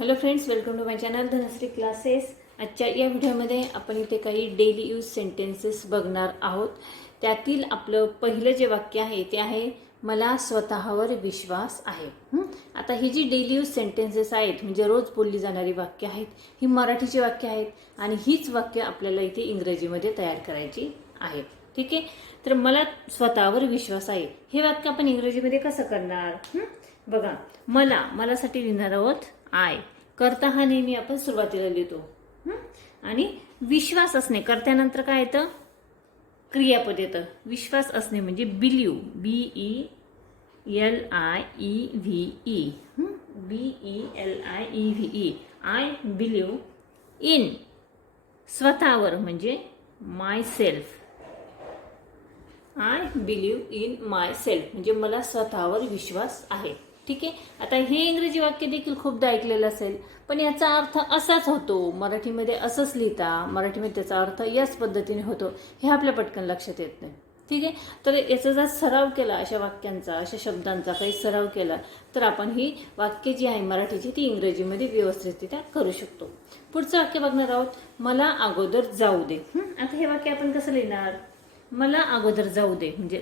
Hello friends, welcome to my channel Dhanashree classes. आजच्या या व्हिडिओमध्ये आपण इथे काही डेली यूज सेंटेन्सेस बघणार आहोत. त्यातील आपलं पहिलं जे वाक्य आहे ते आहे मला स्वतःवर विश्वास आहे. आता ही जी डेली यूज सेंटेन्सेस आहेत म्हणजे रोज बोलली जाणारी वाक्य आहेत, ही मराठीची वाक्य आहेत आणि हीच वाक्य आपल्याला इथे इंग्रजीमध्ये तयार करायची आहेत. ठीक आहे, तर मला स्वतःवर विश्वास आहे हे वाक्य आपण इंग्रजीमध्ये कसं करणार? बघा, मलासाठी लिहिणार आहोत आय. करता हा नेहमी आपण सुरुवातीला लिहितो आणि विश्वास असणे करत्यानंतर काय येतं? क्रियापद येतं. विश्वास असणे म्हणजे believe, BELIEVE, BELIEVE. I believe in. स्वतःवर म्हणजे myself. I believe in myself म्हणजे मला स्वतःवर विश्वास आहे. ठीक आहे, आता हे इंग्रजी वाक्य देखील खूपदा ऐकलेलं असेल, पण याचा अर्थ असाच होतो. मराठीमध्ये असंच लिहिता, मराठीमध्ये त्याचा अर्थ याच पद्धतीने होतो हे आपल्या पटकन लक्षात येत नाही. ठीक आहे, तर याचा जर सराव केला, अशा वाक्यांचा, अशा शब्दांचा काही सराव केला तर आपण ही वाक्य जी आहे मराठीची ती इंग्रजीमध्ये व्यवस्थितरित्या करू शकतो. पुढचं वाक्य बघणार आहोत, मला अगोदर जाऊ दे. आता हे वाक्य आपण कसं लिहिणार? मला अगोदर जाऊ दे म्हणजे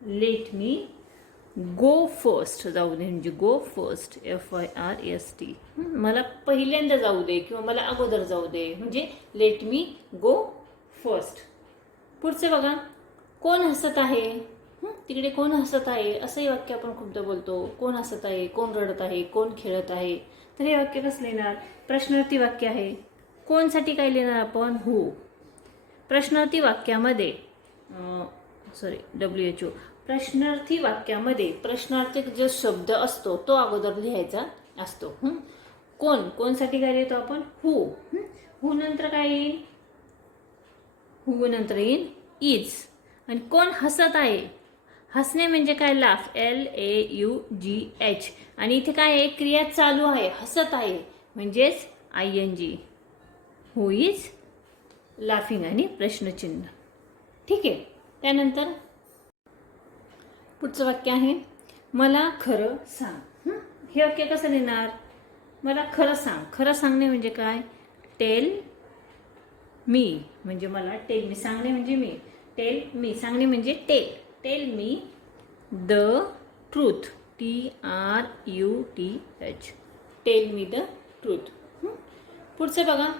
लेट मी गो फर्स्ट. जाऊ दे म्हणजे गो फर्स्ट, FIRST. मला पहिल्यांदा जाऊ दे किंवा मला अगोदर जाऊ दे म्हणजे लेट मी गो फर्स्ट. पुढचे बघा, कोण हसत आहे? तिकडे कोण हसत आहे असंही वाक्य आपण खूपदा बोलतो. कोण हसत आहे, कोण रडत आहे, कोण खेळत आहे. तर हे वाक्य कसं लिहिणार? प्रश्नार्थी वाक्य आहे. कोणसाठी काय लिहिणार आपण? हू. प्रश्नार्थी वाक्यामध्ये WHO. प्रश्नार्थी वाक्यामध्ये प्रश्नार्थक जो शब्द असतो तो अगोदर लिहायचा असतो. कोणसाठी काय लिहितो आपण? हू. हू नंतर काय येईल? हू नंतर येईल इज. आणि कोण हसत आहे? हसणे म्हणजे काय? Laugh, LAUGH. आणि इथे काय आहे? क्रिया चालू आहे, हसत आहे म्हणजेच ING. हू इज लाफिंग आणि प्रश्नचिन्ह. ठीक आहे, त्यानंतर पुढचं वाक्य आहे मला खरं सांग. हे वाक्य कसं लिहिणार? मला खरं सांग. खरं सांगणे म्हणजे काय? टेल मी म्हणजे मला. टेल मी सांगणे म्हणजे मी. टेल मी सांगणे म्हणजे tell. Tell me the truth, TRUTH. Tell me the truth. पुढचं बघा,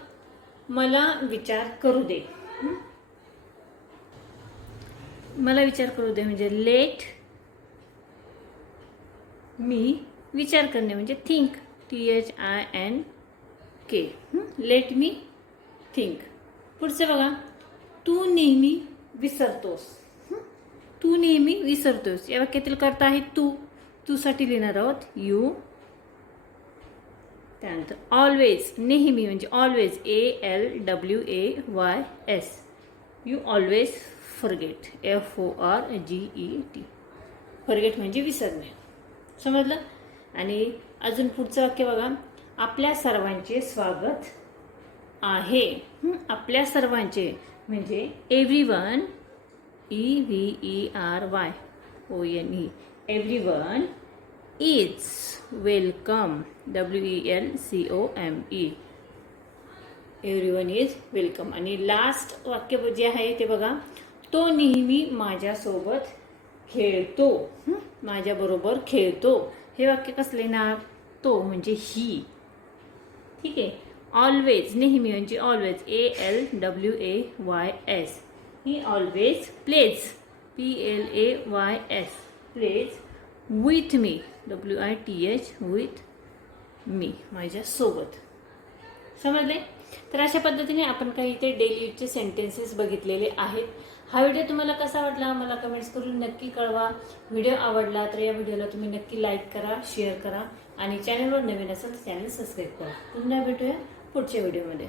मला विचार करू दे. मला विचार करू दे म्हणजे लेट मी. विचार करणे म्हणजे think, THINK. Let me think. पुढचं बघा, तू नेहमी विसरतोस. तू नेहमी विसरतोस या वाक्यातील कर्ता आहे तू. तू साठी लिहिणार आहोत यू. त्यानंतर ऑलवेज, नेहमी म्हणजे always, ALWAYS. You always forget, FORGET. Forget म्हणजे विसरणे. समजलं? आणि अजून पुढचं वाक्य बघा, आपल्या सर्वांचे स्वागत आहे. आपल्या सर्वांचे म्हणजे everyone, EVERYONE. Everyone is welcome, WELCOME. Everyone is welcome. आणि लास्ट वाक्य जे आहे ते बघा, तो नेहमी माझ्यासोबत खेळतो. माझ्याबरोबर खेळतो. हे वाक्य कसं लिहिणार? तो म्हणजे ही. ठीक आहे, ऑलवेज, नेहमी म्हणजे ऑलवेज, ALWAYS. ही always plays, PLAYS. Plays with me, WITH, with me, माझ्यासोबत. समजले? तर अशा पद्धतीने आपण काही इथे डेली यूजचे सेंटेन्सेस बघितलेले आहेत. हा व्हिडिओ तुम्हाला कसा वाटला मला कमेंट्स करून नक्की कळवा. व्हिडिओ आवडला तर या व्हिडिओला तुम्ही नक्की लाईक करा, शेअर करा आणि चॅनलवर नवीन असेल तर चॅनल सबस्क्राईब करा. पुन्हा भेटूया पुढच्या व्हिडिओमध्ये.